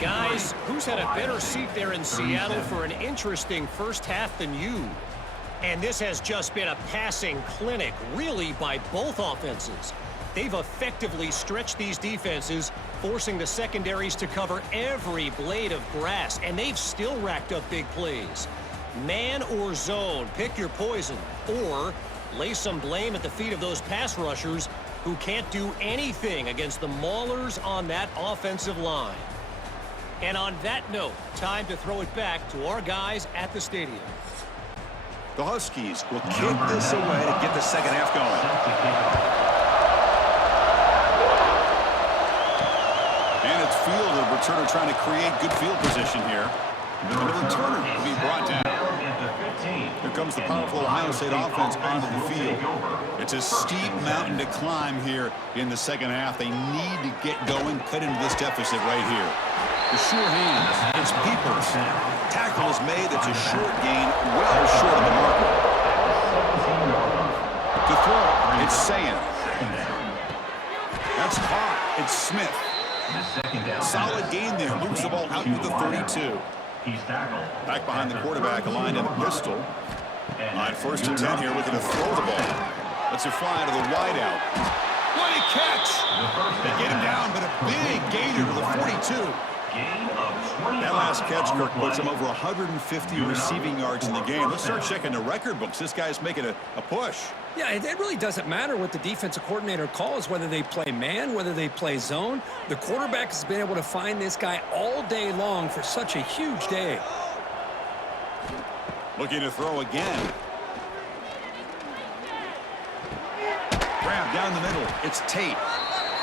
Guys, who's had a better seat there in Seattle for an interesting first half than you? And this has just been a passing clinic, really, by both offenses. They've effectively stretched these defenses, forcing the secondaries to cover every blade of grass, and they've still racked up big plays. Man or zone, pick your poison, or lay some blame at the feet of those pass rushers who can't do anything against the maulers on that offensive line. And on that note, time to throw it back to our guys at the stadium. The Huskies will kick this away to get the second half going. And it's field, the returner trying to create good field position here. And the returner will be brought down. Here comes the powerful Ohio State offense onto the field. It's a steep mountain to climb here in the second half. They need to get going, cut into this deficit right here. The sure hands, it's Peoples. Tackle is made, it's a short gain, well short of the marker. To throw, it's Sayan. That's caught, it's Smith. Solid gain there, moves the ball out to the 32. Back behind the quarterback, aligned in the pistol. On first and 10 here, looking to throw the ball. Lets it fly to the wideout. What a catch! They get him down, but a big gainer to the 42. That last catch, Kirk, puts him over 150 receiving yards in the game. Let's start checking the record books. This guy's making a push. Yeah, it really doesn't matter what the defensive coordinator calls, whether they play man, whether they play zone. The quarterback has been able to find this guy all day long for such a huge day. Looking to throw again. Grab down the middle. It's Tate.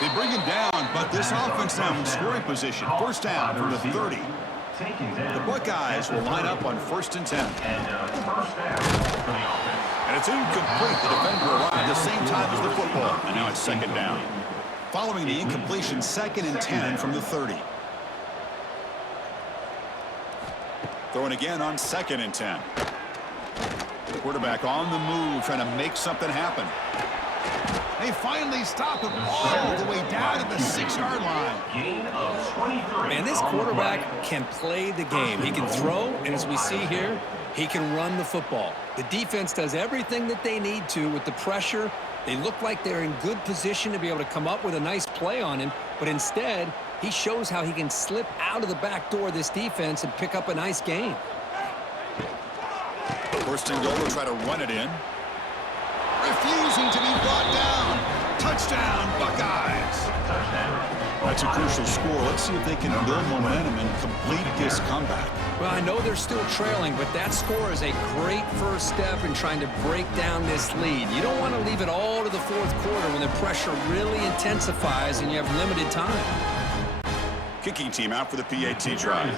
They bring him down, but this offense now in scoring position. First down from the 30. The Buckeyes will line up on first and 10. And it's incomplete. The defender arrived at the same time as the football. And now it's second down. Following the incompletion, second and 10 from the 30. Throwing again on second and 10. The quarterback on the move, trying to make something happen. They finally stop him all the way down to the 6-yard line. Man, this quarterback can play the game. He can throw, and as we see here, he can run the football. The defense does everything that they need to with the pressure. They look like they're in good position to be able to come up with a nice play on him, but instead, he shows how he can slip out of the back door of this defense and pick up a nice gain. First and goal, will try to run it in. Refusing to be brought down. Touchdown, Buckeyes. That's a crucial score. Let's see if they can build momentum and complete this comeback. Well, I know they're still trailing, but that score is a great first step in trying to break down this lead. You don't want to leave it all to the fourth quarter when the pressure really intensifies and you have limited time. Kicking team out for the PAT drive.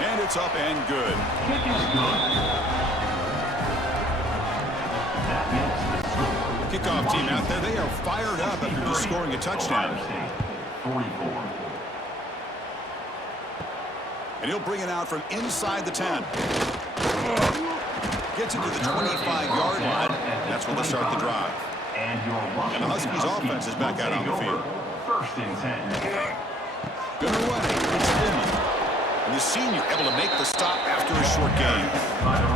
And it's up and good. Kick is good. Kickoff team out there. They are fired up after just scoring a touchdown. 44. And he'll bring it out from inside the 10. Gets it to the 25-yard line. That's when they start the drive. And the Huskies offense is back out on the field. First and 10. Good away. It's Inman. And the senior able to make the stop after a short gain.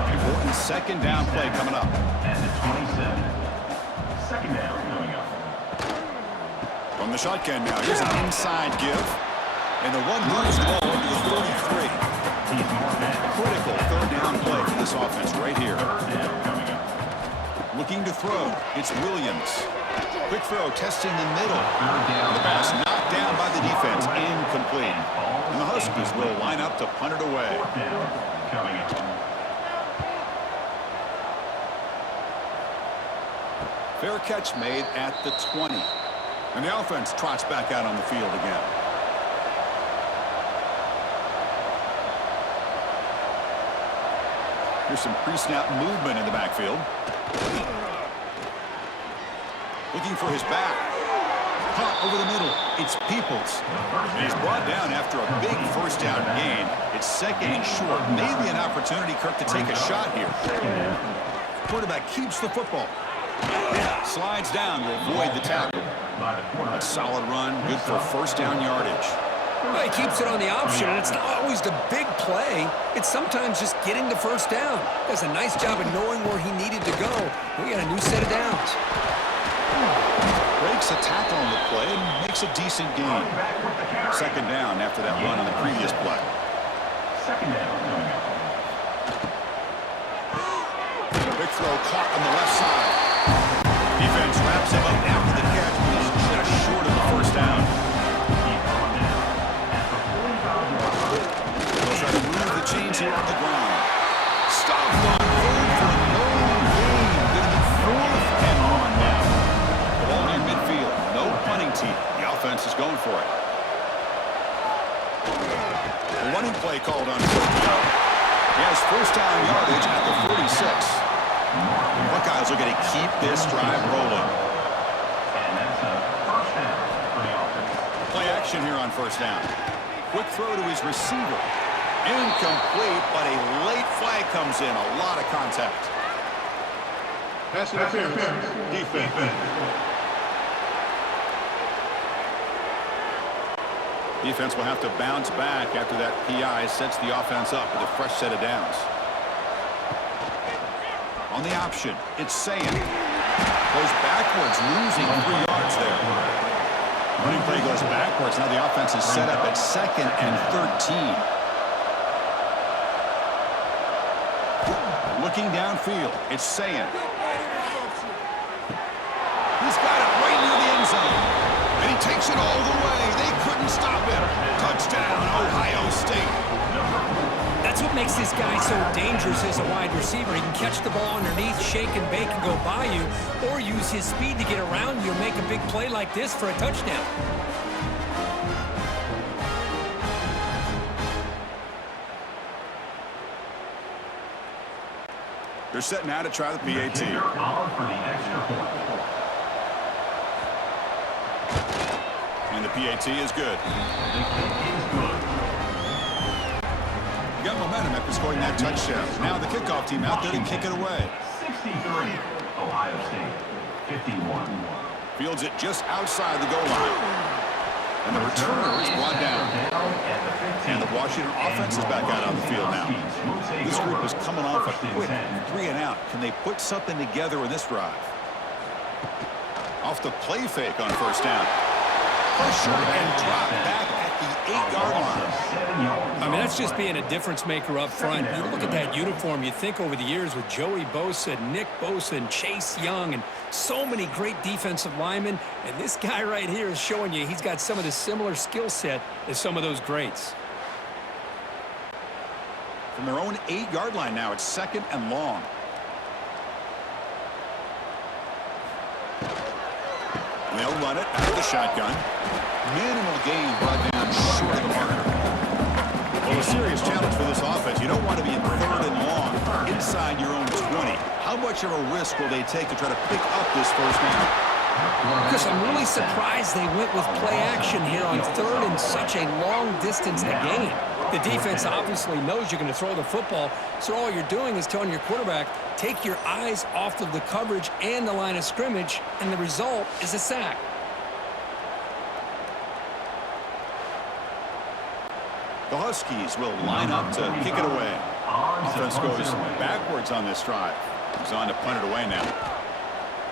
Important second down play coming up. And the 27. Second down coming up. From the shotgun now. Here's an inside give. And the one moves the ball into the 33. Critical third down play for this offense right here. Third down coming up. Looking to throw. It's Williams. Quick throw testing the middle. The pass knocked down by the defense. Incomplete. And the Huskies will line up to punt it away. Fourth down coming up. Fair catch made at the 20. And the offense trots back out on the field again. Here's some pre-snap movement in the backfield. Looking for his back. Caught over the middle. It's Peoples. And he's brought down after a big first down gain. It's second and short. Maybe an opportunity, Kirk, to take a shot here. Quarterback keeps the football. Slides down to avoid the tackle. by the quarterback. A solid run, good for first down yardage. Well, he keeps it on the option, and it's not always the big play. It's sometimes just getting the first down. Does a nice job of knowing where he needed to go. We got a new set of downs. Breaks a tackle on the play and makes a decent gain. Second down after that run on the previous play. Second down coming up. Big throw caught on the left side. Defense wraps him up after the catch, but he's just short of the first down. They'll try to move the chains here on the ground. Stopped on third for no gain. Going to be 4th and 1 now. The ball near midfield. No punting team. The offense is going for it. A running play called on fourth down. He has first down yardage at the 46. Buckeyes are going to keep this drive rolling. And that's a first down for the offense. Play action here on first down. Quick throw to his receiver. Incomplete, but a late flag comes in. A lot of contact. Pass interference. Defense. Defense will have to bounce back after that PI sets the offense up with a fresh set of downs. On the option, it's Sayan. Goes backwards, losing 3 yards there. Running play goes backwards. Now the offense is set up at 2nd and 13. Looking downfield, it's Sayan. He's got it right near the end zone. And he takes it all the way. They couldn't stop him. Touchdown, Ohio State. That's what makes this guy so dangerous as a wide receiver. He can catch the ball underneath, shake and bake and go by you, or use his speed to get around you and make a big play like this for a touchdown. They're setting out to try the PAT. On for the extra point. And the PAT is good. You got momentum after scoring that touchdown. Now the kickoff team out there to kick it away. 63, Ohio State, 51. Fields it just outside the goal line. And the returner is brought down. And the Washington offense is back out on the field now. This group is coming off a quick 3 and out. Can they put something together in this drive? Off the play fake on first down. Pressure and drop back at the 8-yard line. I mean, that's just being a difference maker up front. You look at that uniform, you think over the years with Joey Bosa, Nick Bosa, and Chase Young, and so many great defensive linemen. And this guy right here is showing you he's got some of the similar skill set as some of those greats. From their own 8-yard line now, it's 2nd and long. And they'll run it out of the shotgun. Minimal gain brought down short of the marker. Well, a serious challenge for this offense. You don't want to be in 3rd and long inside your own 20. How much of a risk will they take to try to pick up this first down? Chris, I'm really surprised they went with play action here on 3rd and such a long distance to gain. The defense obviously knows you're going to throw the football, so all you're doing is telling your quarterback, take your eyes off of the coverage and the line of scrimmage, and the result is a sack. The Huskies will line up to kick it away. Offense goes backwards on this drive. He's on to punt it away now.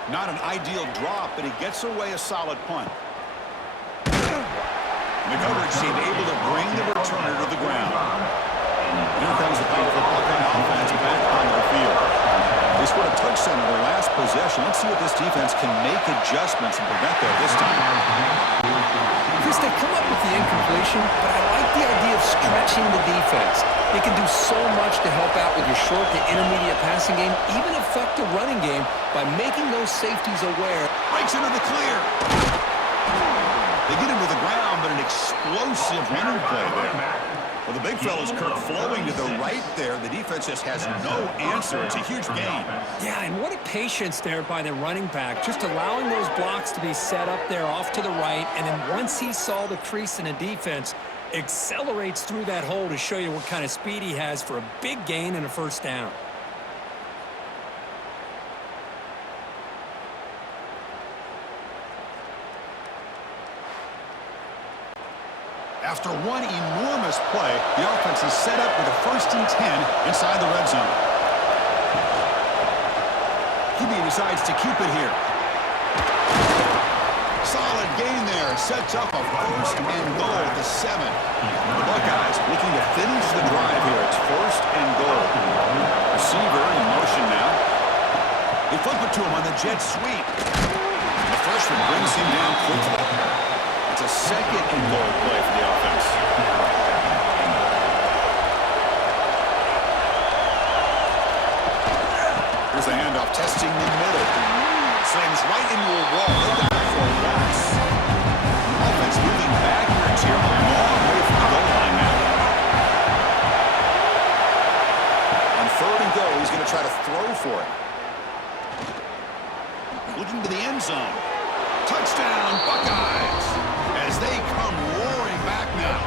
Not an ideal drop, but he gets away a solid punt. The coverage team able to bring the returner to the ground. Here comes the powerful Buckeye offense back onto the field. They scored a touchdown in their last possession. Let's see if this defense can make adjustments and prevent that this time. Chris, they come up with the incompletion, but I like the idea of stretching the defense. They can do so much to help out with your short to intermediate passing game, even affect the running game by making those safeties aware. Breaks into the clear. They get him to the ground, but an explosive running play there. Well, the big fella's Kirk flowing to the right there. The defense just has no answer. It's a huge gain. Yeah, and what a patience there by the running back, just allowing those blocks to be set up there off to the right, and then once he saw the crease in the defense, accelerates through that hole to show you what kind of speed he has for a big gain and a first down. After one enormous play, the offense is set up with a 1st and 10 inside the red zone. QB decides to keep it here. Solid gain there. Sets up a 1st and goal at the 7. The Buckeyes looking to finish the drive here. It's 1st and goal. Receiver in motion now. They flip it to him on the jet sweep. The freshman brings him down quickly. It's a 2nd and goal play for the offense. Here's the handoff, testing the middle. Slams right into a wall. They got it for a loss. Offense moving backwards here, a long way from the goal line now. On 3rd and goal, he's going to try to throw for it. Looking to the end zone. Touchdown, Buckeyes! As they come roaring back now.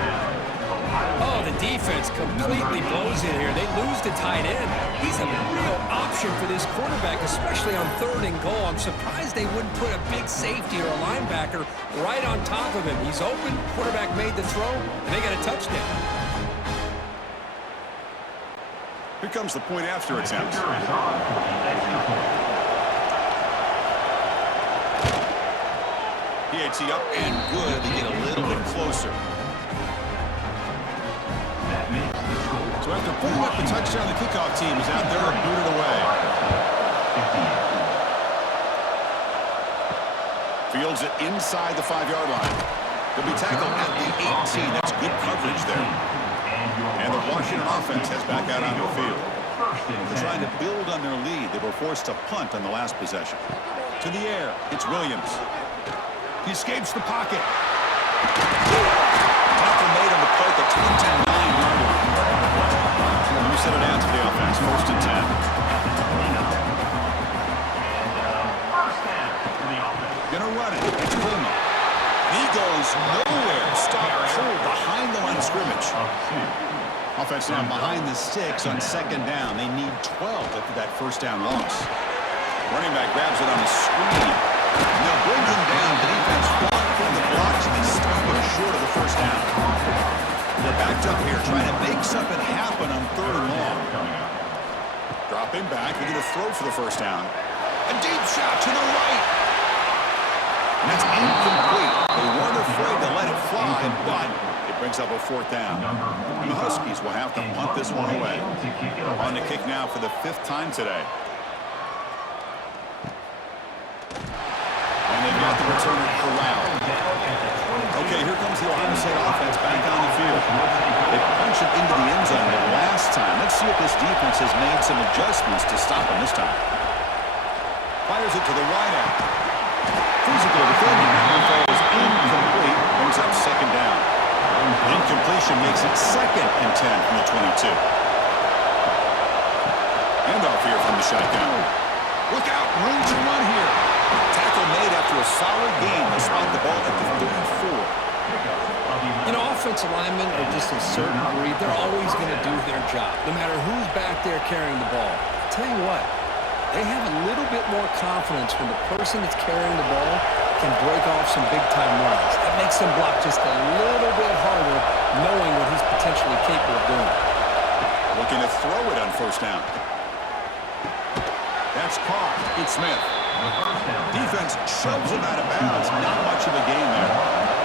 Oh, the defense completely blows it here. They lose the tight end. He's a real option for this quarterback, especially on 3rd and goal. I'm surprised they wouldn't put a big safety or a linebacker right on top of him. He's open, quarterback made the throw, and they got a touchdown. Here comes the point after attempt. PAT up and good to get a little bit closer. So after putting up the touchdown, the kickoff team is out there and booted away. Fields it inside the 5-yard line. They'll be tackled at the 18. That's good coverage there. And the Washington offense heads back out onto the field. They're trying to build on their lead. They were forced to punt on the last possession. To the air, it's Williams. He escapes the pocket. Tackle made on the play at the 29-yard line. Let me set it out to the offense. 1st and 10. Gonna run it. It's Pullman. He goes nowhere. Stop cold behind the line of scrimmage. Offense now behind the sticks on 2nd down. They need 12 after that 1st down loss. Running back grabs it on the screen. And they'll bring him down. The defense blocking the blocks and stop him short of the 1st down. They're backed up here trying to make something happen on 3rd and long. Drop him back. They're going to throw for the 1st down. A deep shot to the right. And that's incomplete. They weren't afraid to let it fly, but it brings up a 4th down. And the Huskies will have to punt this one away. On the kick now for the 5th time today. And they've got the returner corralled. Okay, here comes the Ohio State offense back on the field. They punch it into the end zone the last time. Let's see if this defense has made some adjustments to stop him this time. Fires it to the right end. Physical defending. That one falls incomplete. Brings up 2nd down. Incompletion makes it 2nd and 10 from the 22. Handoff here from the shotgun. Look out, room to run here. Tackle made after a solid gain. They spot the ball at the 34. You know, offensive linemen are just a certain breed. They're always going to do their job, no matter who's back there carrying the ball. I'll tell you what, they have a little bit more confidence when the person that's carrying the ball can break off some big-time runs. That makes them block just a little bit harder, knowing what he's potentially capable of doing. Looking to throw it on 1st down. That's caught. It's Smith. Defense shoves him out of bounds. Not much of a gain there.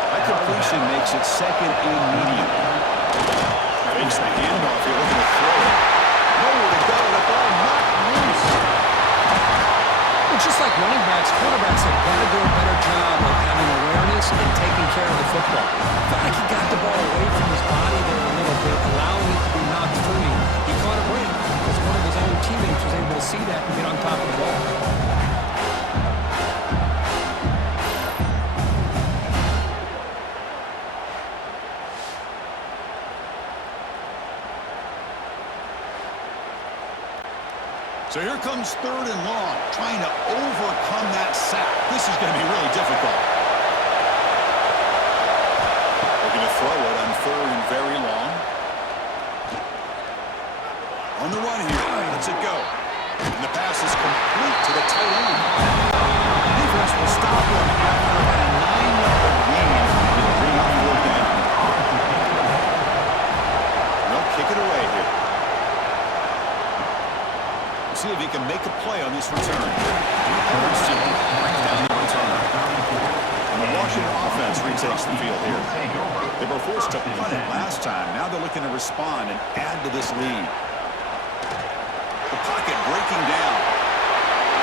That completion makes it 2nd and medium. Fakes the handoff here, looking to throw it. Nowhere to go. The ball not loose. Well, just like running backs, quarterbacks have got to do a better job of having awareness and taking care of the football. I felt like he got the ball away from his body there a little bit, allowing it to be knocked free. He caught a break because one of his own teammates was able to see that and get on top of the ball. So here comes 3rd and long, trying to overcome that sack. This is going to be really difficult. Looking to throw it on 3rd and very long. On the run here, lets it go. And the pass is complete to the tight end. Defense will stop him after about a 9-yard gain. It'll bring up 4th down. takes the field here. They were forced to punt it last time. Now they're looking to respond and add to this lead. The pocket breaking down.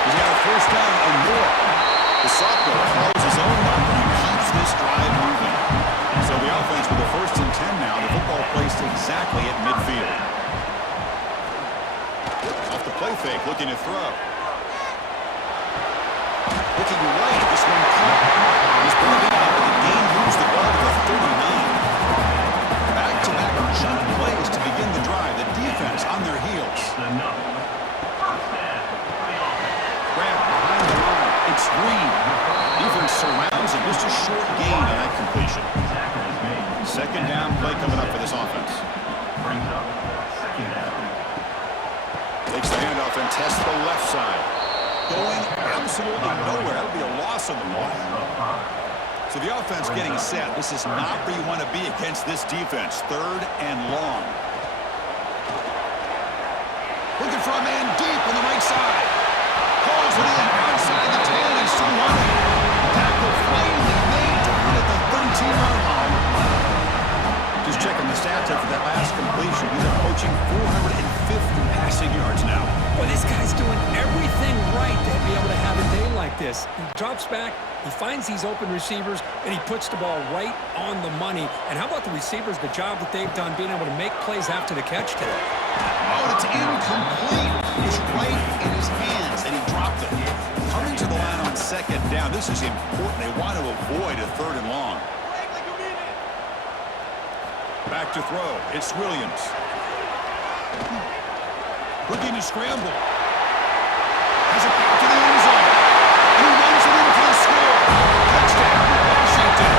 He's got a first down and more. The sophomore calls his own number and keeps this drive moving. So the offense with the 1st and 10 now. The football placed exactly at midfield. Off the play fake, looking to throw. Looking right, this one caught. He's brought down, but the game moves the ball to the 39. Back-to-back jump plays to begin the drive. The defense on their heels. Grab behind the line. It's Green. Defense surrounds it. Just a short gain on that completion. Second down play coming up for this offense. Takes the handoff and tests the left side. Going absolutely nowhere. That'll be a loss on the ball. So the offense getting set. This is not where you want to be against this defense. 3rd and long. Looking for a man deep on the right side. Calls it in outside the 10 and still running. Tackle finally made down at the 13-yard line. Just checking the stats after that last completion. He's approaching 450 passing yards now. Well, this guy's doing everything right to be able to have a day like this. He drops back, he finds these open receivers, and he puts the ball right on the money. And how about the receivers, the job that they've done being able to make plays after the catch today? Oh, it's incomplete. It's right in his hands, and he dropped it. Coming to the line on 2nd down. This is important. They want to avoid a 3rd and long. Back to throw. It's Williams. Looking to scramble. Has it back to the end zone. And he runs it in for the score. Touchdown, Washington.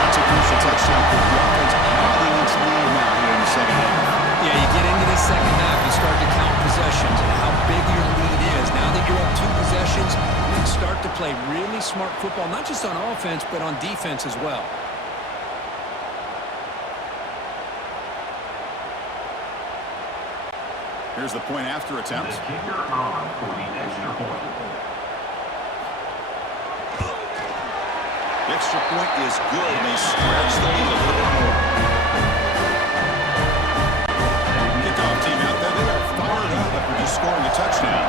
That's a crucial touchdown for the offense. Pounding its lead now here in the 2nd half. Yeah, you get into this 2nd half, you start to count possessions and how big your lead is. Now that you're up 2 possessions, you can start to play really smart football, not just on offense, but on defense as well. Here's the point after attempt. The kicker on for the extra point. The extra point is good, and they stretch the lead a little bit more. Kickoff team out there, they are fired up after just scoring a touchdown.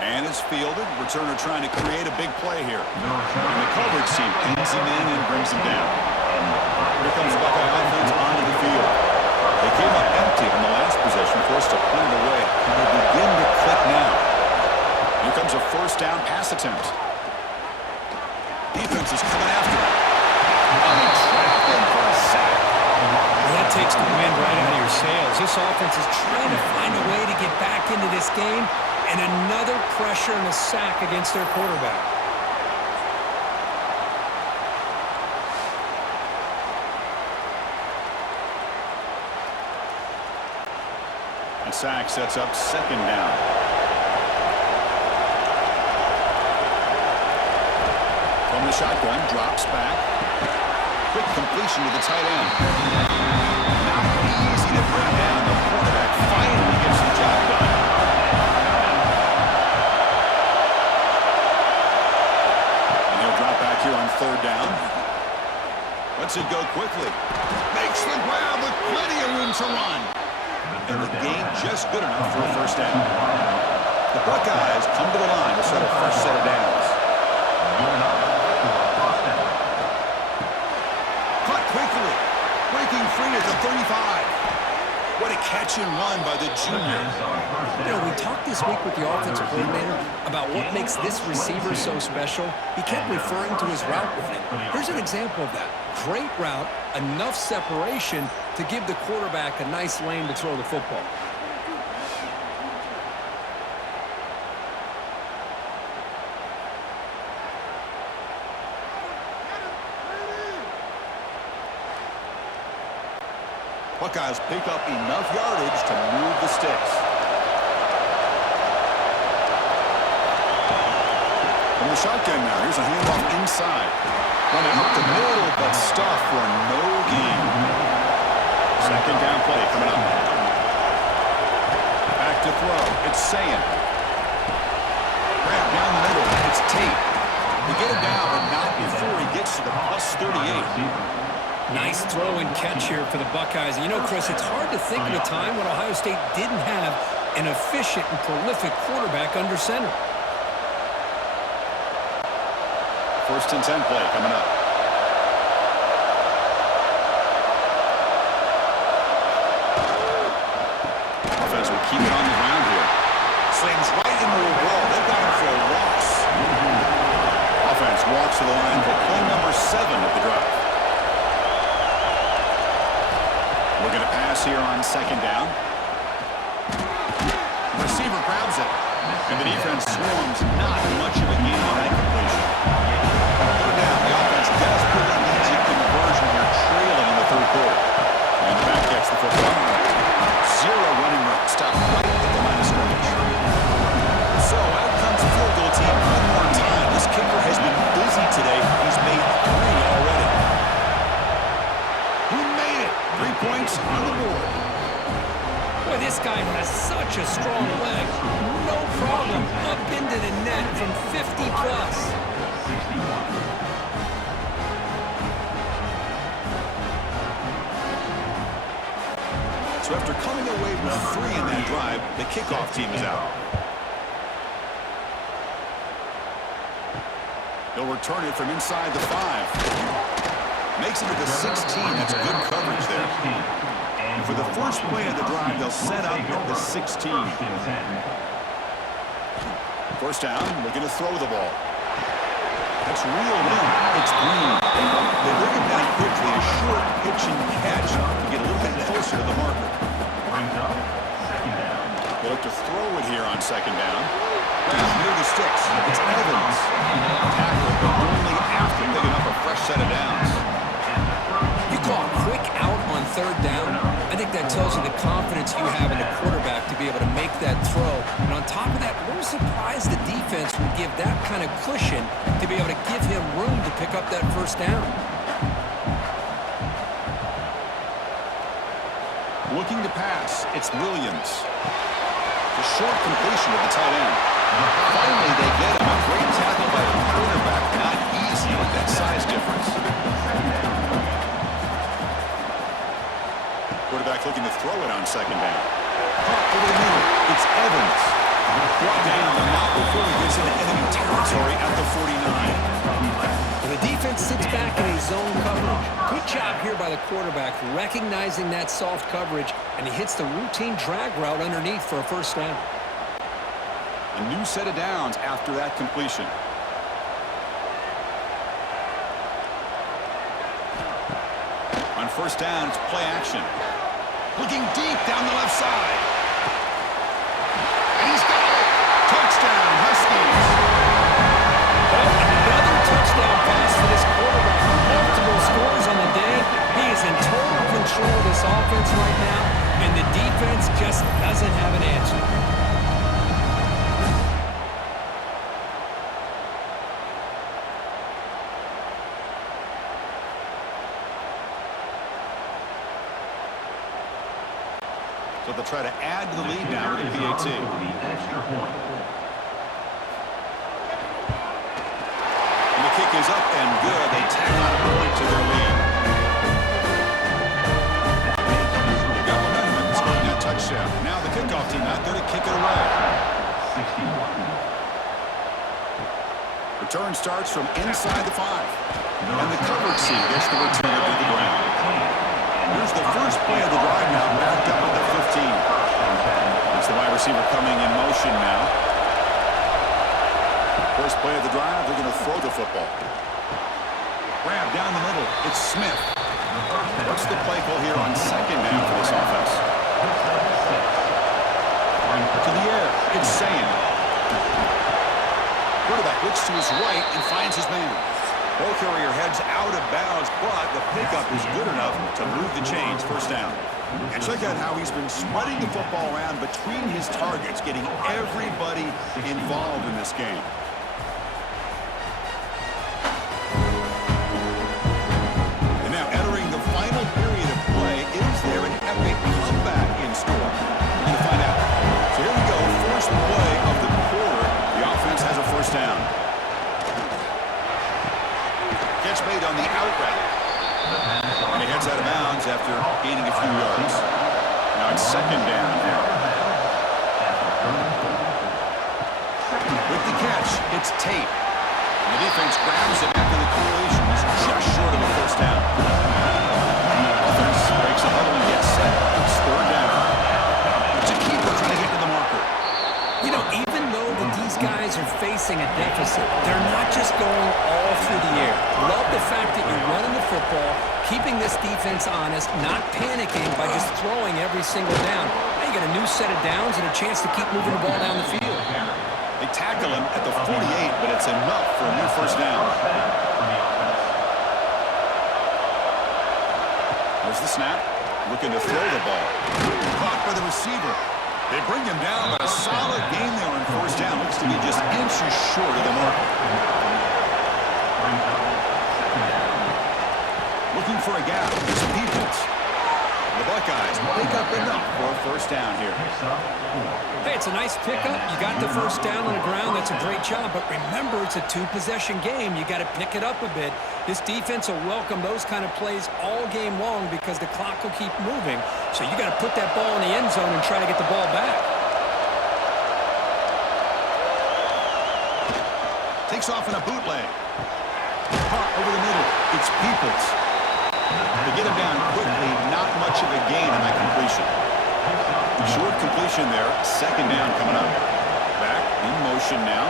And it's fielded. Returner trying to create a big play here. And the coverage team pins him in and brings him down. Here comes the Buckeye offense onto the field. They came up empty on the last possession, forced to punt it away. And they begin to click now. Here comes a 1st down pass attempt. Defense is coming after him. And they trap him for a sack. Well, that takes the wind right out of your sails. This offense is trying to find a way to get back into this game, and another pressure and a sack against their quarterback. And sack sets up 2nd down. From the shotgun, drops back. Quick completion to the tight end. Not easy to bring down. The quarterback finally gets the job done. And he'll drop back here on 3rd down. Lets it go quickly. Makes the grab with plenty of room to run. And the game just good enough for a 1st down. The Buckeyes come to the line to set a first set of downs. Caught quickly. Breaking free at the 35. What a catch and run by the junior. You know, we talked this week with the offensive coordinator about what makes this receiver so special. He kept referring to his route running. Here's an example of that. Great route, enough separation to give the quarterback a nice lane to throw the football. Buckeyes pick up enough yardage to move the sticks. From the shotgun now, here's a handoff inside. Running up the middle, but stuff for no gain. 2nd down play coming up. Back to throw. It's Sayin. Grab down the middle. him down, but not before he gets to the plus 38. Nice throw and catch here for the Buckeyes. And you know, Chris, it's hard to think of a time when Ohio State didn't have an efficient and prolific quarterback under center. First and 10 play coming up. Offense will keep it on the ground here. Slams right into a wall. They've got him for a loss. Offense walks to the line for play number 7 of the drive. Looking to pass here on second down. The receiver grabs it. And the defense swarms. Not much of a gain on that completion. Third down. The offense desperately needs a conversion here, trailing in the third quarter. And the back gets the football. Zero running room. Stop right at the line of scrimmage. So out comes the field goal team one more time. This kicker has been busy today. He's made 3 already. Who made it? 3 points on the board. Boy, this guy has such a strong leg. No problem up into the net from 50 plus. 61. So after coming away with 3 in that drive, the kickoff team is out. They'll return it from inside the 5. Makes it to the 16. That's good coverage there. And for the first play of the drive, they'll set up at the 16. First down, looking to throw the ball. That's reeled in. It's Green. They bring him down quickly. A short pitch and catch to get a little bit closer to the marker. They look to throw it here on second down. Near the sticks. It's Evans. Tackle, but only after picking up a fresh set of downs. You call a quick out on third down. I think that tells you the confidence you have in a quarterback to be able to make that throw. And on top of that, we're surprised the defense would give that kind of cushion to be able to give him room to pick up that first down. Looking to pass, it's Williams. The short completion of the tight end. Finally, they get him. A great tackle by the quarterback. Not easy with that size difference. Quarterback looking to throw it on second down. Caught over the middle. It's Evans. Brought down, but not before he gets into enemy territory at the 49. And the defense sits back in a zone coverage. Good job here by the quarterback, recognizing that soft coverage, and he hits the routine drag route underneath for a first down. A new set of downs after that completion. On first down, it's play action. Looking deep down the left side. And he's got it. Touchdown, Huskies. Another touchdown pass for this quarterback. Multiple scores on the day. He is in total control of this offense right now, and the defense just doesn't have an answer. So they'll try to add to the lead now with a PAT. And the kick is up and good. They tack on a point to their lead. They've got momentum and scoring that touchdown. Now the kickoff team out there to kick it away. 61. Return starts from inside the 5. And the coverage team gets the returner to the ground. Here's the first play of the drive now, backed up at the 15. That's the wide receiver coming in motion now. First play of the drive, they're going to throw the football. Grab down the middle, it's Smith. What's the play call here on second down for this offense? To the air, it's Sand. Quarterback looks to his right and finds his man. Ball carrier heads out of bounds, but the pickup is good enough to move the chains. First down. And check out how he's been spreading the football around between his targets, getting everybody involved in this game. And now entering the final period of play, is there an epic comeback in store? We're going to find out. So here we go, first play of the quarter. The offense has a first down. after gaining a few yards. Now it's second down here. With the catch, it's Tate. And the defense grabs it after the completion. It's just short of a first down. Offense breaks a huddle and gets set. It's third down. It's a keeper trying to get to the marker. You know, even though these guys are facing a deficit, they're not just going all through the air. Love the fact that you're running the football, keeping this defense honest, not panicking by just throwing every single down. Now you got a new set of downs and a chance to keep moving the ball down the field. They tackle him at the 48, but it's enough for a new first down. There's the snap. Looking to throw the ball. Caught by the receiver. They bring him down, but a solid gain there on first down. Looks to be just inches short of the mark. Looking for a gap. It's Peoples. The Buckeyes pick up enough for a first down here. Hey, it's a nice pickup. You got the first down on the ground. That's a great job. But remember, it's a two-possession game. You got to pick it up a bit. This defense will welcome those kind of plays all game long because the clock will keep moving. So you got to put that ball in the end zone and try to get the ball back. Takes off in a bootleg. Caught over the middle. It's Peoples. They get him down quickly. Not much of a gain on that completion. Short completion there. Second down coming up. Back in motion now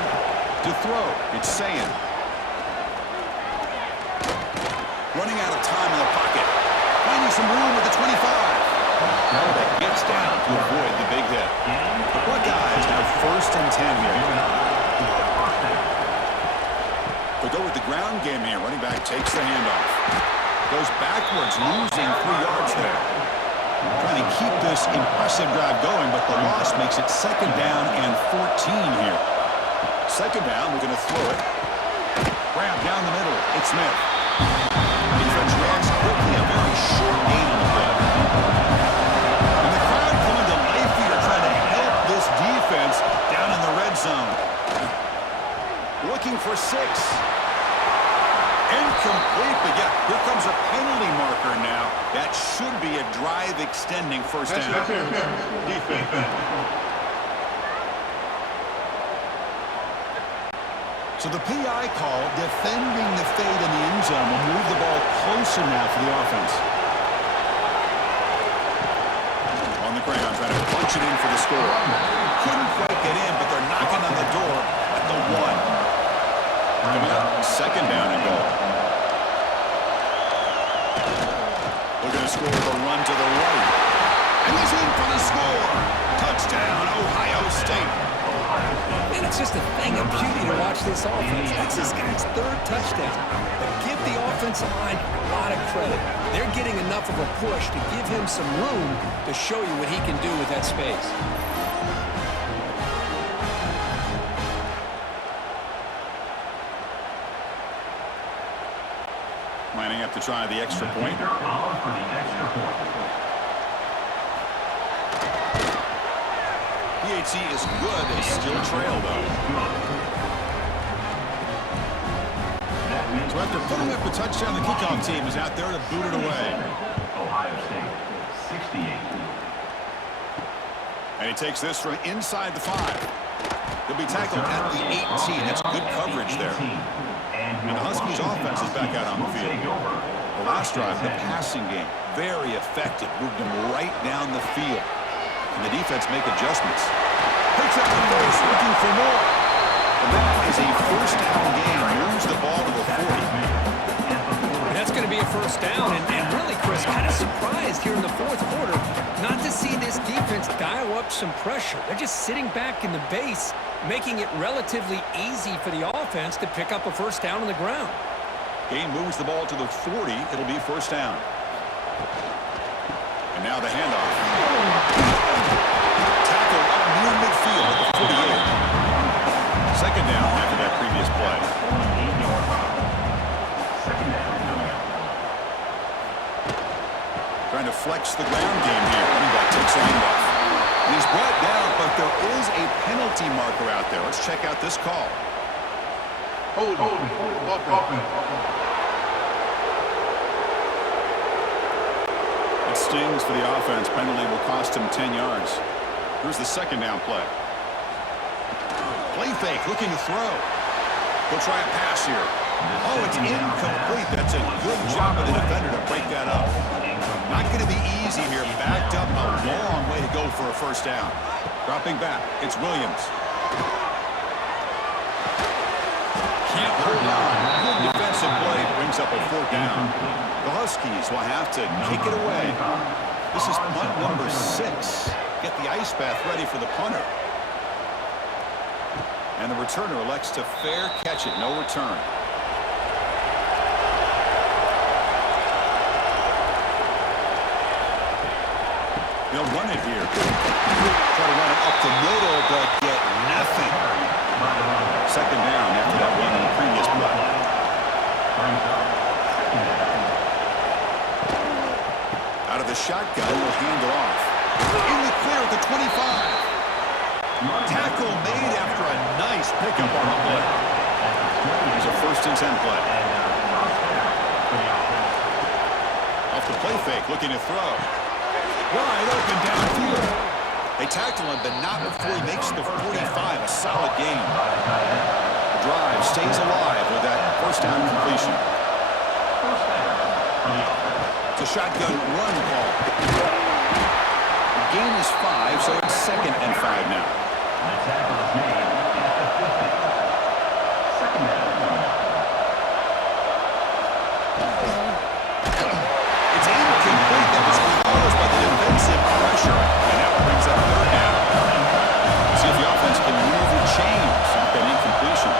to throw. It's Sayan. Running out of time in the pocket. Finding some room at the 25. That gets down to avoid the big hit. The Buckeyes have first and 10 here. They go with the ground game here. Running back takes the handoff. Goes backwards, losing 3 yards there. Trying to keep this impressive drive going, but the loss makes it second down and 14 here. Second down, we're going to throw it. Grab down the middle. It's Smith. Defense reacts quickly. A very short gain on the play. And the crowd coming to life here, trying to help this defense down in the red zone. Looking for 6. Incomplete, but yeah, here comes a penalty marker now. That should be a drive-extending first down. Defense. So the PI call, defending the fade in the end zone, will move the ball closer now for the offense. On the ground, trying to punch it in for the score. Couldn't quite get in, but they're knocking on the door at the 1. Coming up, second down and goal. They're going to score with a run to the right. And he's in for the score. Touchdown, Ohio State. Man, it's just a thing of beauty to watch this offense. That's this guy's 3rd touchdown. But give the offensive line a lot of credit. They're getting enough of a push to give him some room to show you what he can do with that space. Lining up to try the extra point. PAT is good. They still trail, though. So after putting up the touchdown, the kickoff team is out there to boot it away. Ohio State, 68. And he takes this from inside the 5. He'll be tackled at the 18. That's good coverage there. And the Huskies' offense is back out on the field. The last drive, the passing game, very effective. Moved them right down the field. And the defense make adjustments. Picks up the first, looking for more. And that is a first down game. Moves the ball to the 40. And that's going to be a first down. And really, Chris, kind of surprised here in the 4th quarter not to see this defense dial up some pressure. They're just sitting back in the base, making it relatively easy for the offense to pick up a first down on the ground. Game moves the ball to the 40. It'll be first down. And now the handoff. Tackle up near midfield at the 48. Second down after that previous play. Trying to flex the ground game here. Running back takes the handoff. And he's brought down, but there is a penalty marker out there. Let's check out this call. Hold. Offense. stings for the offense. Penalty will cost him 10 yards. Here's the second down play. Play fake, looking to throw. He'll try a pass here. Oh, it's incomplete. That's a good job of the defender to break that up. Not going to be easy here. Backed up a long way to go for a first down. Dropping back, it's Williams. Can't hold on. Good defensive play. Brings up a fourth down. The Huskies will have to kick it away. This is punt number 6. Get the ice bath ready for the punter. And the returner elects to fair catch it. No return. They'll run it here. Try to run it up the middle, but get nothing. Second down after that run in the previous play. Out of the shotgun, will hand it off. In the clear at the 25. Tackle made after a nice pickup on the play. It's a 1st and 10 play. Off the play fake, looking to throw. Wide open downfield. They tackle him, but not before he makes the 45. A solid game. The drive stays alive with that first down completion. It's a shotgun run call. The gain is 5, so it's 2nd and 5 now. The tackle is made at the 50. Second down. It's incomplete. That was caused by the defensive pressure. And now it brings up 3rd down. See if the offense can move the chains off that incompletion.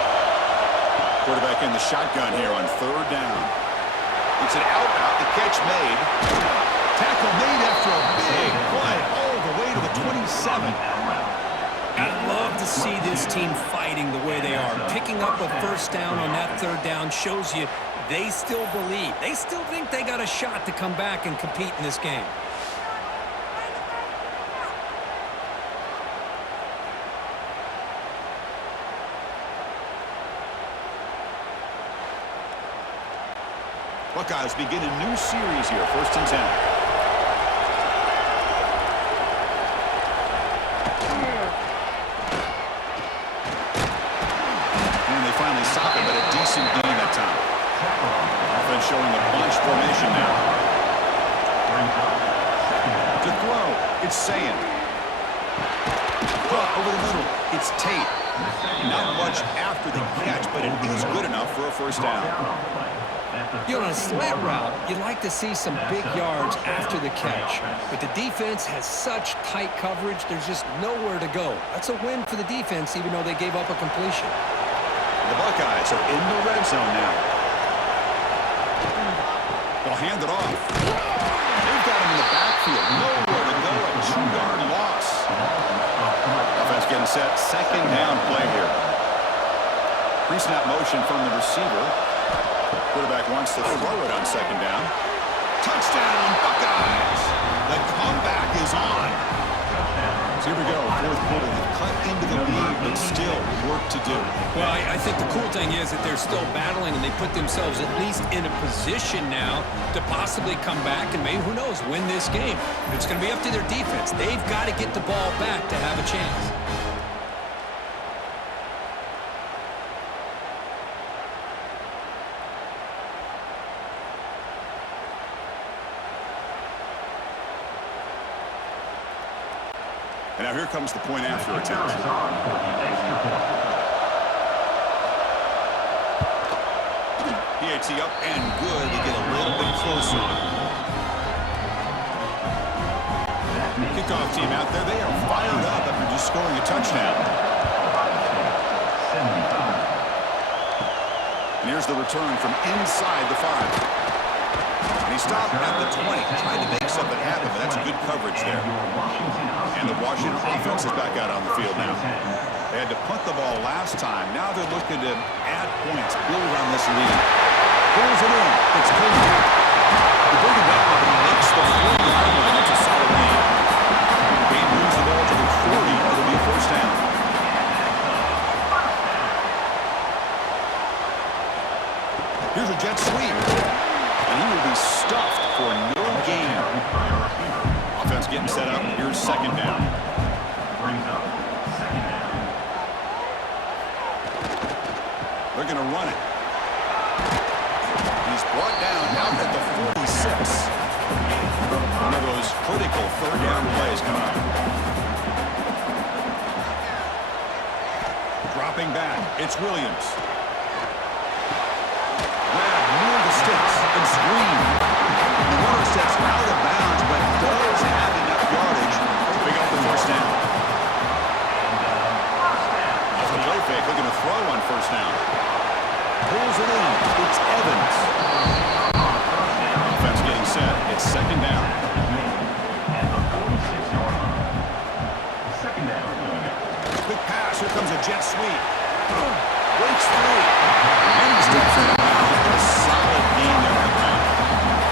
Quarterback in the shotgun here on 3rd down. It's an out route. The catch made. Tackle made after a big play all the way to the 27. I'd love to see this team fighting the way they are. Picking up a first down on that 3rd down shows you they still believe. They still think they got a shot to come back and compete in this game. Buckeyes begin a new series here. 1st and 10. Stop it, but a decent gain that time. Offense showing a bunch formation now. To throw, it's Sayin. Caught over the middle, it's Tate. Not much after the catch, but it is good enough for a first down. You know, on a slant route, you'd like to see some big yards after the catch. But the defense has such tight coverage, there's just nowhere to go. That's a win for the defense, even though they gave up a completion. The Buckeyes are in the red zone now. They'll hand it off. They've got him in the backfield. Nowhere to go. A 2-yard loss. Offense getting set. 2nd down play here. Pre-snap motion from the receiver. Quarterback wants to throw it on 2nd down. Touchdown, Buckeyes! The comeback is on. So here we go, 4th quarter. They've cut into the lead, but still work to do. Well, I think the cool thing is that they're still battling, and they put themselves at least in a position now to possibly come back and maybe, who knows, win this game. It's going to be up to their defense. They've got to get the ball back to have a chance. And now here comes the point after attempt. PAT up and good to get a little bit closer. Kickoff team out there, they are fired up after just scoring a touchdown. And here's the return from inside the 5. And he stopped at the 20, trying to make something happen, but that's good coverage there. And the Washington offense is back out on the field now. They had to punt the ball last time. Now they're looking to add points, build on this lead. Pulls it in. It's Cody. The big down makes the 40-yard line. It's a solid game. Game moves the ball to the 40. It'll be a first down. Here's a jet sweep. And he will be stuffed for no gain. getting set up. Here's second down. Brings up second down. They're going to run it. He's brought down out at the 46. One of those critical third down plays coming up. Dropping back, it's Williams. Grab near the sticks, it's Green. The runner steps out of bounds, but does have enough yardage to pick up the first down. Off the play fake, looking to throw on first down. Pulls it in, it's Evans. Offense getting set, it's second down. At the 46-yard line. Second down. Quick pass, here comes a jet sweep. Breaks through. And he steps in the bounds. A solid gain there on the ground.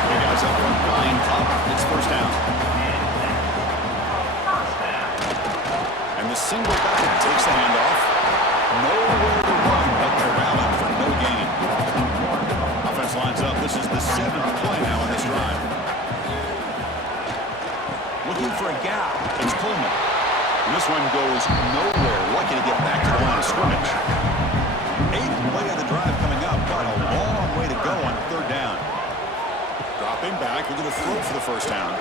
The guys up front line up. It's first down. And the single back takes the handoff. Nowhere to run, but corralling for no gain. Offense lines up. This is the 7th play now on this drive. Looking for a gap. It's Pullman. And this one goes nowhere. Lucky to get back to the line of scrimmage. 8th play of the drive coming up, but a long way to go on third down. Dropping back, we're going to throw for the first down.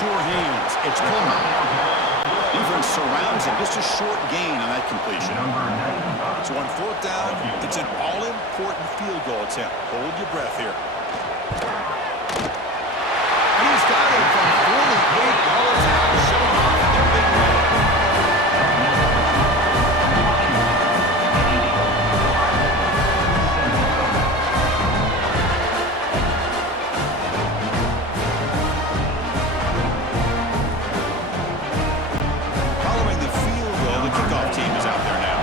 Sure hands, it's Pullman. Defense surrounds him, just a short gain on that completion. So on fourth down, it's an all-important field goal attempt. Hold your breath here. And he's got it from 48 yards out, showing off their big man. Following the field goal, the kickoff team is out there now.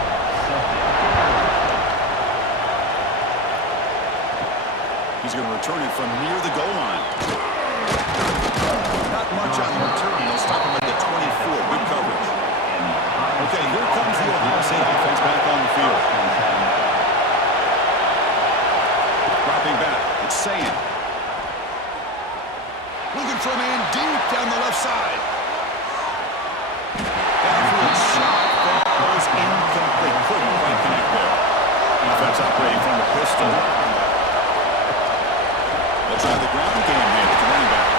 He's going to return it from near the goal line. Not much on the return. They'll stop him at the 24. Good coverage. Okay, here comes the Ohio State offense back on the field. Dropping back. It's Sayan. Looking for a man deep down the left side. Downfield shot that was incomplete. Couldn't quite connect there. Offense operating from the pistol. They'll try the ground game here with the running back.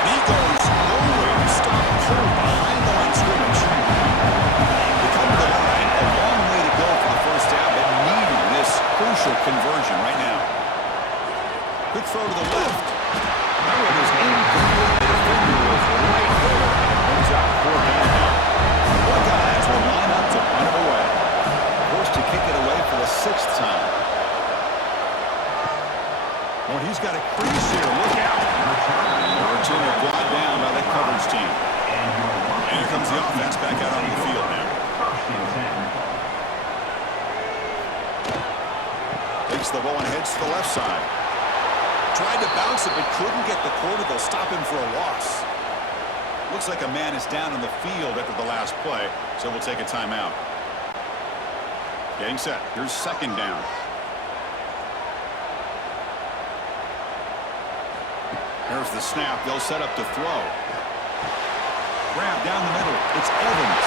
He goes nowhere to stop Cole behind the line scrimmage. They come to the line, a long way to go for the first down, but needing this crucial conversion right now. Quick throw to the left. That one is incomplete. The defender was right there, and it brings out fourth down now. Buckeyes will line up to punt it away. Forced to kick it away for the 6th time. Oh, he's got a crease here. Look out. The returner brought down by that coverage team. And here comes the offense back out on the field now. Takes the ball and heads to the left side. Tried to bounce it, but couldn't get the quarter. They'll stop him for a loss. Looks like a man is down on the field after the last play, so we'll take a timeout. Getting set. Here's second down. There's the snap. They'll set up to throw. Grab down the middle. It's Evans.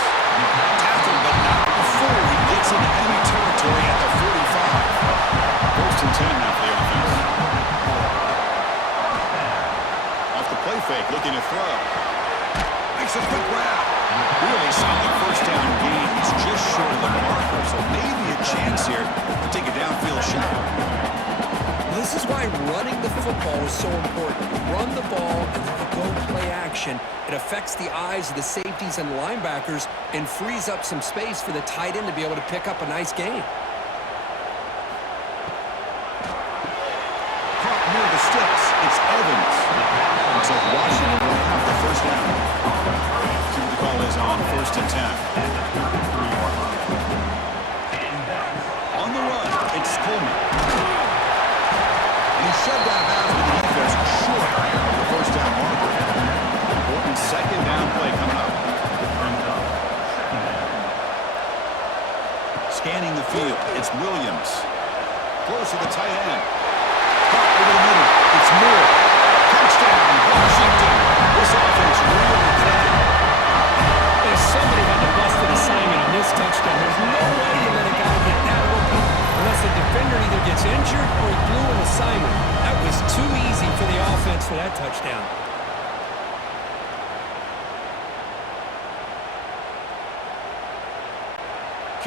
Tackled, but not before he gets into enemy territory at the 45. First and 10 now for the offense. Off the play fake, looking to throw. Makes a quick grab. Really solid first down gain. He's just short of the marker, so maybe a chance here to take a downfield shot. This is why running the football is so important. You run the ball and then you go play action. It affects the eyes of the safeties and linebackers and frees up some space for the tight end to be able to pick up a nice gain. Caught near the sticks. It's Evans. Looks like Washington will have the first down. See what the call is on first and 10. On the run, it's Coleman. And he's shoved out of bounds with the defense short of the first down marker. Important second down play coming up. Scanning the field, it's Williams. Close to the tight end. Caught over the middle, it's Moore. Touchdown, Washington. This offense really clicking. If somebody had to bust an assignment on this touchdown, there's no way you let a guy get that open unless the defender either gets injured or he blew an assignment. That was too easy for the offense for that touchdown.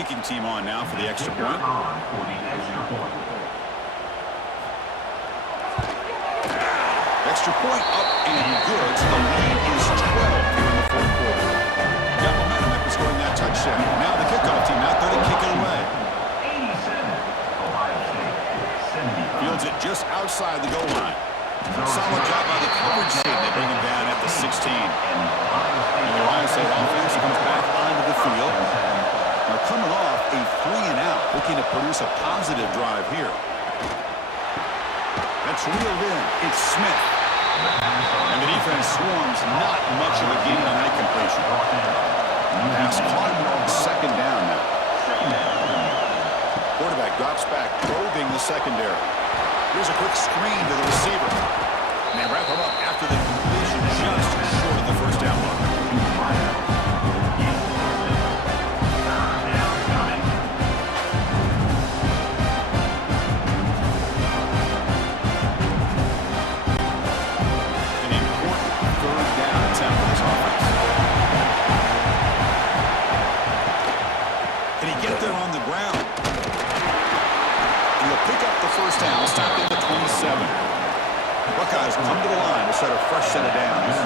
Kicking team on now for the extra point. Extra point up and good. So the lead is 12 here in the fourth quarter. Got momentum after scoring that touchdown. Now the kickoff team out there to kick it away. Fields it just outside the goal line. Solid job by the coverage team. They bring him down at the 16. And the Ohio State offense comes back onto the field. Now coming off a 3-and-out, looking to produce a positive drive here. That's reeled in. It's Smith. And the defense swarms not much of a gain on that completion. Pass caught. Second down now. Quarterback drops back, probing the secondary. Here's a quick screen to the receiver. And they wrap him up after the completion just short of the first down mark. First down, stopped at the 27. Buckeyes come to the line to set a fresh set of downs.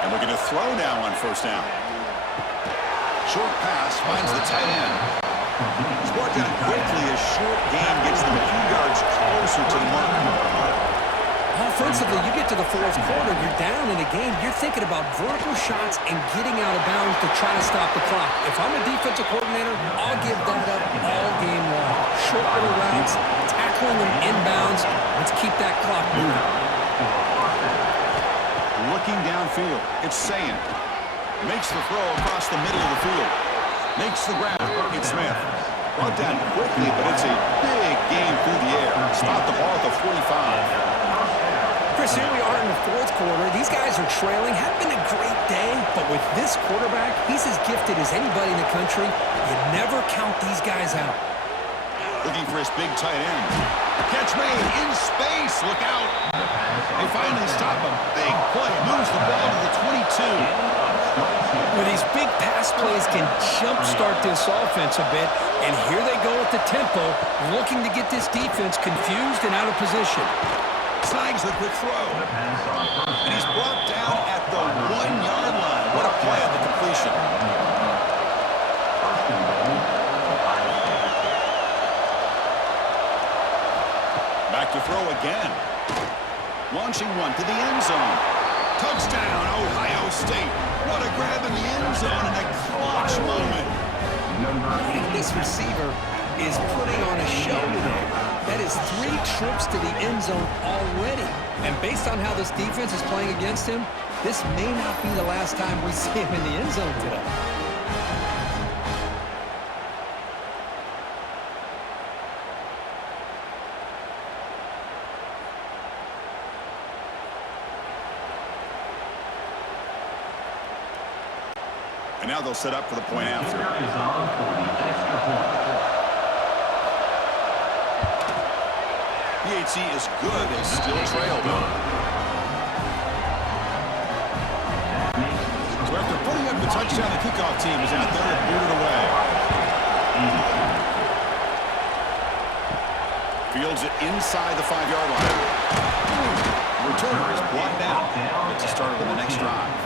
And looking to throw now on first down. Short pass finds the tight end. It's brought down quickly as short gain gets them a few yards closer to the mark. Offensively, you get to the fourth quarter, you're down in a game, you're thinking about vertical shots and getting out of bounds to try to stop the clock. If I'm a defensive coordinator, I'll give that up all game long. Short little routes, tackling them inbounds. Let's keep that clock moving. Looking downfield, it's Sayin. Makes the throw across the middle of the field. Makes the grab. It's Smith. Brought down quickly, but it's a big game through the air. Spot the ball at the 45. Chris, here we are in the fourth quarter. These guys are trailing. Had been a great day, but with this quarterback, he's as gifted as anybody in the country. You never count these guys out. Looking for his big tight end. Catch made in space. Look out. They finally stop him. Big play. Moves the ball to the 22. Well, these big pass plays can jumpstart this offense a bit, and here they go at the tempo, looking to get this defense confused and out of position. Snags the quick throw. And he's brought down at the 1-yard line. What a play on the completion. Back to throw again. Launching one to the end zone. Touchdown, Ohio State. What a grab in the end zone in a clutch moment. This receiver is putting on a show today. That is 3 trips to the end zone already. And based on how this defense is playing against him, this may not be the last time we see him in the end zone today. And now they'll set up for the point after. PAT is good and still trailed. So after putting up the touchdown, the kickoff team is out there to boot it away. Fields it inside the 5-yard line. The returner is blocked out. It's a start of the next drive.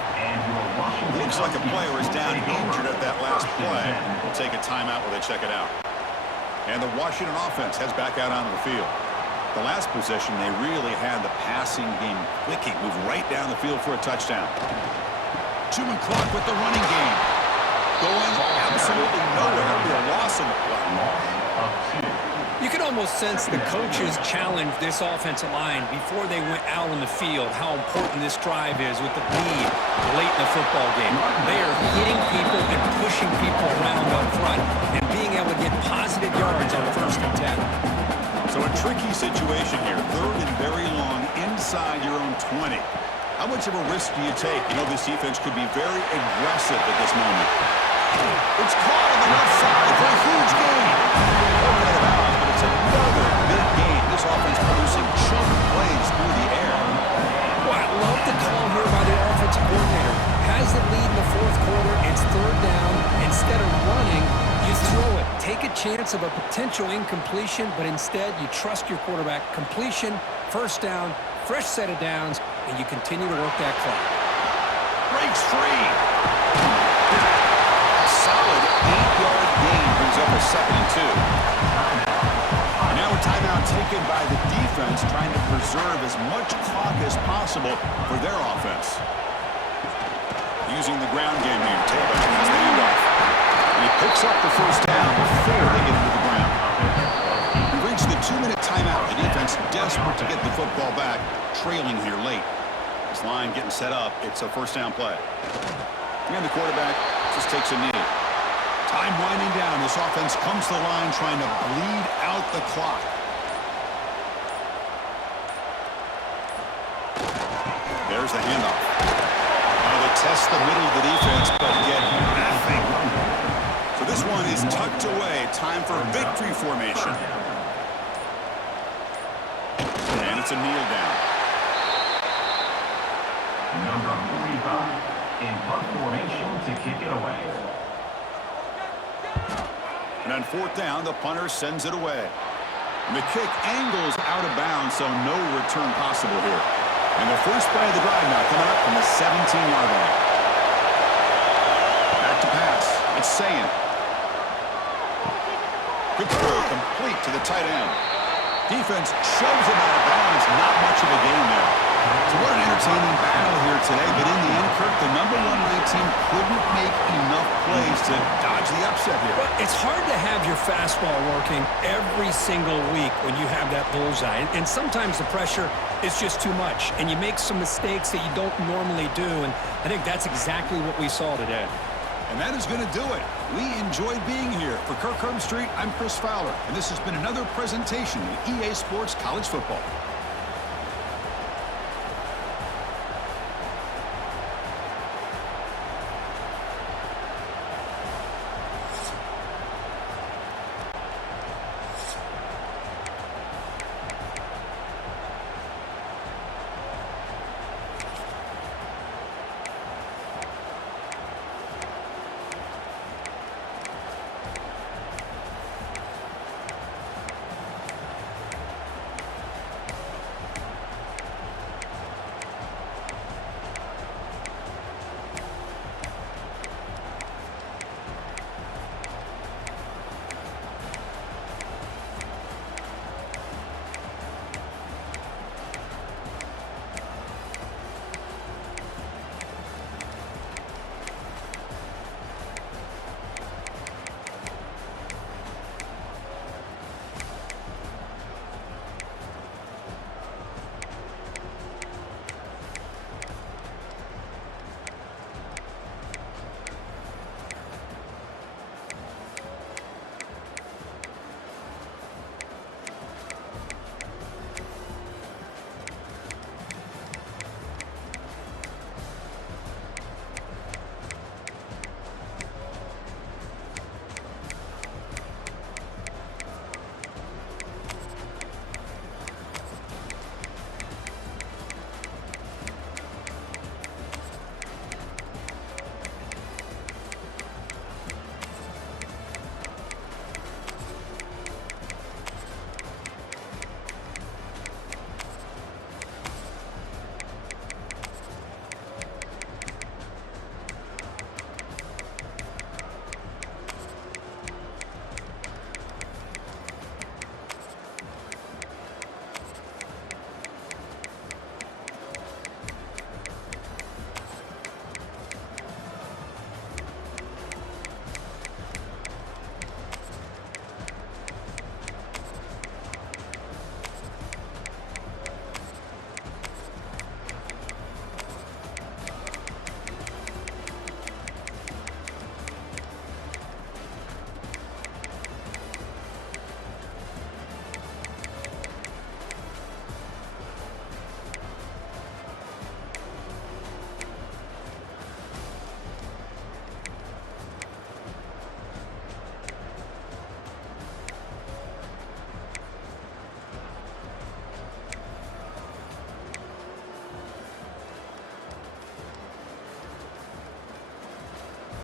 Looks like a player is down injured at that last play. We'll take a timeout while they check it out. And the Washington offense heads back out onto the field. The last possession, they really had the passing game clicking, moved right down the field for a touchdown. 2-man clock with the running game. Going absolutely nowhere. It'll be a loss in the play. You can almost sense the coaches challenge this offensive line before they went out on the field, how important this drive is with the lead late in the football game. They are hitting people and pushing people around up front and being able to get positive yards on 1st and 10. So So a tricky situation here. Third and very long inside your own 20. How much of a risk do you take? You know, this defense could be very aggressive at this moment. It's caught on the left side for a huge gain. Broken out of bounds, but it's another big gain. This offense producing chunk plays through the air. Well, I love the call here by the offensive coordinator. Has the lead in the fourth quarter. It's third down. Instead of running, you throw it. Take a chance of a potential incompletion, but instead you trust your quarterback. Completion, first down, fresh set of downs, and you continue to work that clock. Breaks free. Solid 8-yard gain brings up a 2nd and 2. And now a timeout taken by the defense, trying to preserve as much clock as possible for their offense. Using the ground game here. Taylor has the handoff. And he picks up the first down before they get into the ground. We've reached the 2-minute timeout. The defense desperate to get the football back, trailing here late. This line getting set up. It's a first down play. And the quarterback just takes a knee. Time winding down. This offense comes to the line trying to bleed out the clock. There's the handoff. Now they test the middle of the defense, but get nothing. So this one is tucked away. Time for victory formation. And it's a kneel down. Number 45 in punt formation to kick it away. And on fourth down, the punter sends it away. And the kick angles out of bounds, so no return possible here. And the first play of the drive now coming up from the 17-yard line. Back to pass. It's Sayin. Quick throw complete to the tight end. Defense shoves him out of bounds. Not much of a gain there. So what an entertaining battle here today. But in the end, Kirk, the number 1 ranked team couldn't make enough plays to dodge the upset here. But it's hard to have your fastball working every single week when you have that bullseye. And sometimes the pressure is just too much. And you make some mistakes that you don't normally do. And I think that's exactly what we saw today. And that is going to do it. We enjoyed being here. For Kirk Herbstreit, I'm Chris Fowler. And this has been another presentation of EA Sports College Football.